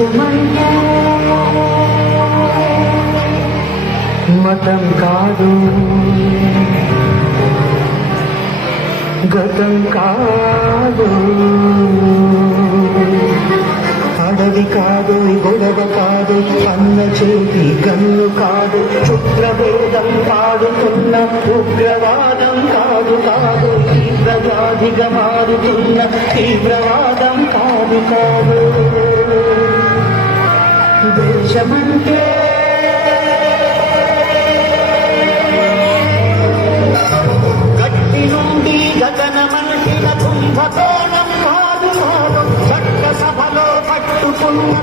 దేశమంటే మతం కాదు, గతం కాదు, అడవి కాదు, గొడవ కాదు, అన్న చేతి గన్ను కాదు, క్షుద్రభేదం పాడుతున్న ఉగ్రవాదం కాదు కాదు, తీవ్రవ్యాధిగా మారుతున్న తీవ్రవాదం కాదు కాదు. దేశమంటే గట్టి నుండి గగనమంటిన కుంభకోణం కాదు కాదు, చట్ట సభలో పట్టుకున్న